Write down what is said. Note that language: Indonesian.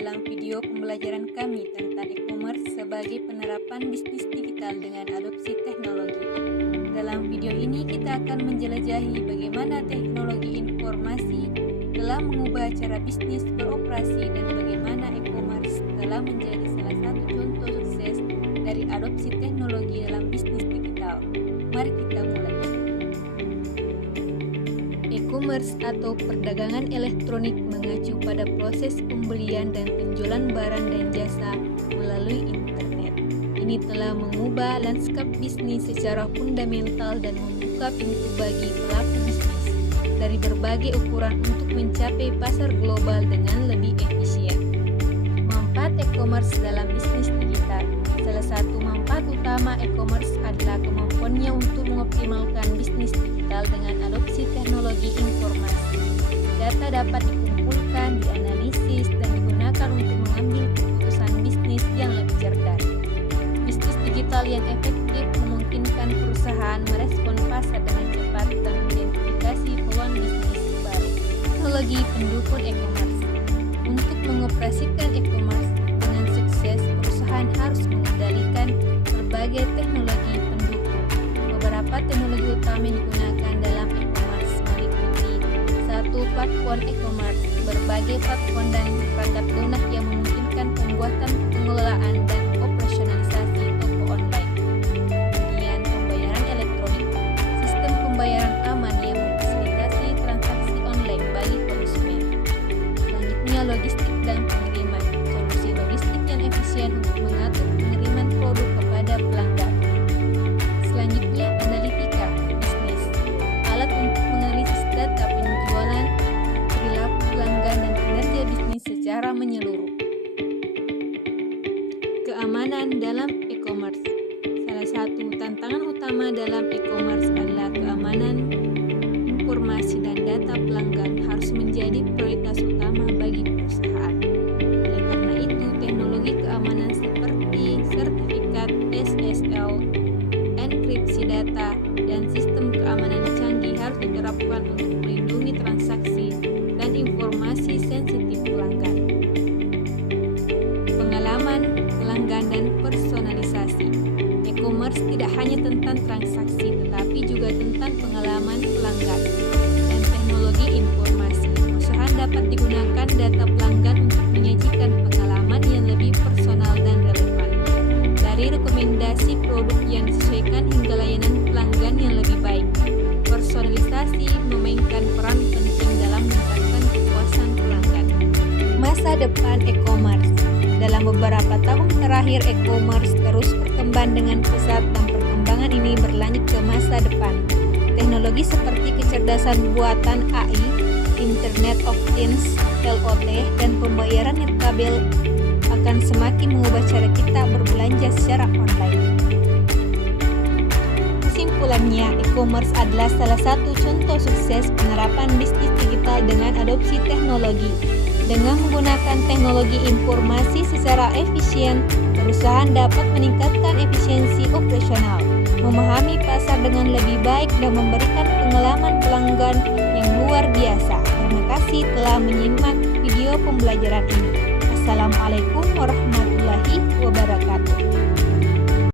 dalam video pembelajaran kami tentang e-commerce sebagai penerapan bisnis digital dengan adopsi teknologi. Dalam video ini kita akan menjelajahi bagaimana teknologi informasi telah mengubah cara bisnis beroperasi dan bagaimana e-commerce telah menjadi salah satu contoh sukses dari adopsi teknologi dalam bisnis digital. Mari kita mulai. E-commerce atau perdagangan elektronik mengacu pada proses pembelian dan penjualan barang dan jasa melalui internet. Ini telah mengubah lanskap bisnis secara fundamental dan membuka pintu bagi pelaku bisnis dari berbagai ukuran untuk mencapai pasar global dengan lebih efisien. Manfaat e-commerce dalam bisnis digital. Salah satu manfaat utama e-commerce adalah kemampuannya untuk mengoptimalkan bisnis digital dengan adopsi teknologi informasi. Data dapat dikumpulkan, dianalisis, dan digunakan untuk mengambil keputusan bisnis yang lebih cerdas. Bisnis digital yang efektif memungkinkan perusahaan merespon pasar dengan cepat dan mengidentifikasi peluang bisnis baru. Teknologi pendukung e-commerce. Untuk mengoperasikan e-commerce dengan sukses, perusahaan harus mengendalikan berbagai teknologi pendukung. Beberapa teknologi utama yang digunakan dalam e-commerce meliputi 1. Platform e-commerce. Berbagai platform dan perangkat lunak yang memungkinkan pembuatan, pengelolaan, dan operasionalisasi toko online. Kemudian pembayaran elektronik. Sistem pembayaran aman yang memfasilitasi transaksi online bagi konsumen. Selanjutnya logistik dan pengiriman. Solusi logistik yang efisien untuk mengatur pengiriman produk kepada pelanggan. Selanjutnya analitika bisnis. Alat untuk menganalisis data penjualan, perilaku pelanggan, dan kinerja bisnis secara menyeluruh. Keamanan dalam e-commerce. Salah satu tantangan utama dalam e-commerce adalah keamanan informasi dan data pelanggan harus menjadi prioritas utama bagi perusahaan. Oleh karena itu, teknologi keamanan seperti sertifikat SSL, enkripsi data, dan sistem keamanan canggih harus diterapkan untuk melindungi transaksi dan informasi sensitif pelanggan. Pengalaman pelanggan dan personalisasi. E-commerce tidak hanya tentang transaksi, tetapi juga tentang pengalaman pelanggan dan teknologi informasi. Perusahaan dapat digunakan data pelanggan untuk menyajikan pengalaman yang lebih personal dan relevan. Dari rekomendasi produk yang disesuaikan hingga layanan pelanggan yang lebih baik. Personalisasi memainkan peran penting dalam meningkatkan kepuasan pelanggan. Masa depan e-commerce. Dalam beberapa tahun terakhir, e-commerce terus berkembang dengan pesat dan perkembangan ini berlanjut ke masa depan. Teknologi seperti kecerdasan buatan AI, Internet of Things, IoT, dan pembayaran nirkabel akan semakin mengubah cara kita berbelanja secara online. Kesimpulannya, e-commerce adalah salah satu contoh sukses penerapan bisnis digital dengan adopsi teknologi. Dengan menggunakan teknologi informasi secara efisien, perusahaan dapat meningkatkan efisiensi operasional, memahami pasar dengan lebih baik, dan memberikan pengalaman pelanggan yang luar biasa. Terima kasih telah menyimak video pembelajaran ini. Assalamualaikum warahmatullahi wabarakatuh.